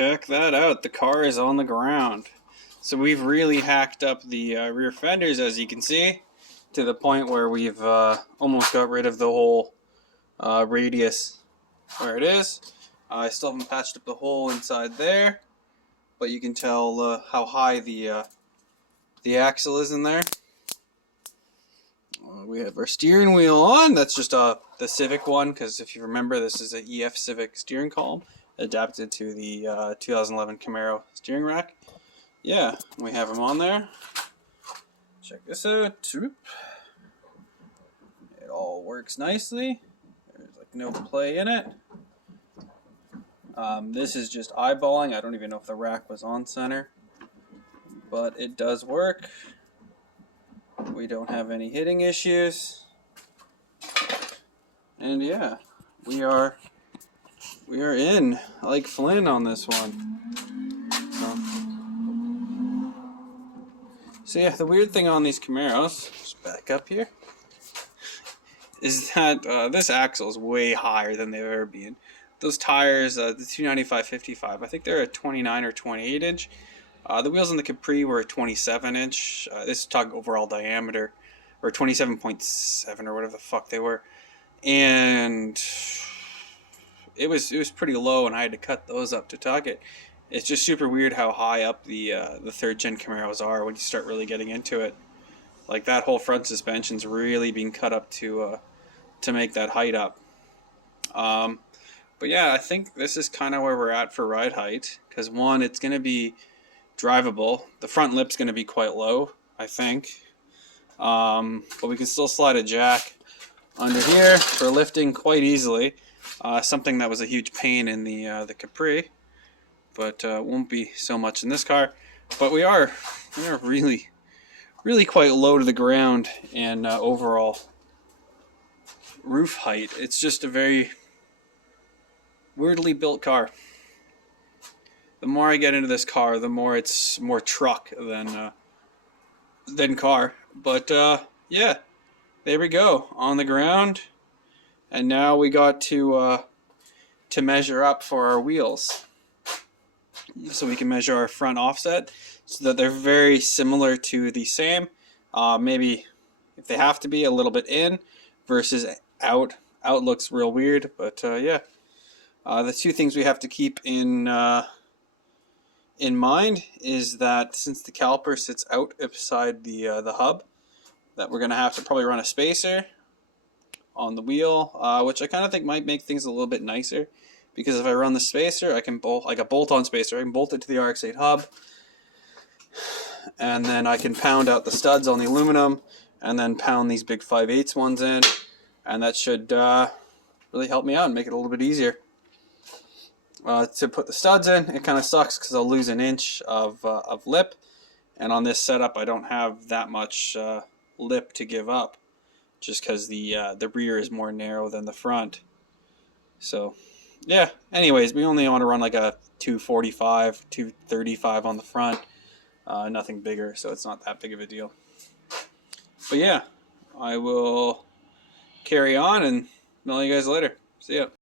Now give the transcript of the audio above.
check that out. The car is on the ground. So we've really hacked up the rear fenders, as you can see, to the point where we've almost got rid of the whole radius where it is. I still haven't patched up the hole inside there, but you can tell how high the axle is in there. We have our steering wheel on. That's just the Civic one, because if you remember, this is an EF Civic steering column adapted to the 2011 Camaro steering rack. Yeah, we have them on there. Check this out. It all works nicely. There's like no play in it. This is just eyeballing. I don't even know if the rack was on center, but it does work. We don't have any hitting issues. And yeah, we are in like Flynn on this one. So yeah, the weird thing on these Camaros, just back up here, is that this axle is way higher than they've ever been. Those tires, the 295/55, I think they're a 29 or 28 inch. The wheels on the Capri were a 27 inch. This is talking overall diameter, or 27.7 or whatever the fuck they were. And it was pretty low, and I had to cut those up to tuck it. It's just super weird how high up the third gen Camaros are when you start really getting into it. Like that whole front suspension's really being cut up to make that height up. But yeah, I think this is kind of where we're at for ride height, because one, it's going to be drivable. The front lip's going to be quite low, I think. But we can still slide a jack under here for lifting quite easily. Something that was a huge pain in the Capri, but won't be so much in this car. But we are really quite low to the ground, and overall roof height. It's just a very weirdly built car. The more I get into this car, the more it's more truck than car. But yeah, there we go, on the ground. And now we got to measure up for our wheels, so we can measure our front offset, so that they're very similar to the same. Maybe if they have to be, a little bit in versus out. Out looks real weird, but yeah. The two things we have to keep in mind is that since the caliper sits out beside the hub, that we're going to have to probably run a spacer on the wheel, which I kind of think might make things a little bit nicer, because if I run the spacer, I can bolt, like a bolt-on spacer, I can bolt it to the RX-8 hub, and then I can pound out the studs on the aluminum, and then pound these big 5/8 ones in, and that should really help me out and make it a little bit easier. To put the studs in, it kind of sucks because I'll lose an inch of lip, and on this setup I don't have that much lip to give up, just because the rear is more narrow than the front. So yeah, anyways, we only want to run like a 245, 235 on the front, nothing bigger, so it's not that big of a deal. But yeah, I will carry on and mail you guys later. See ya.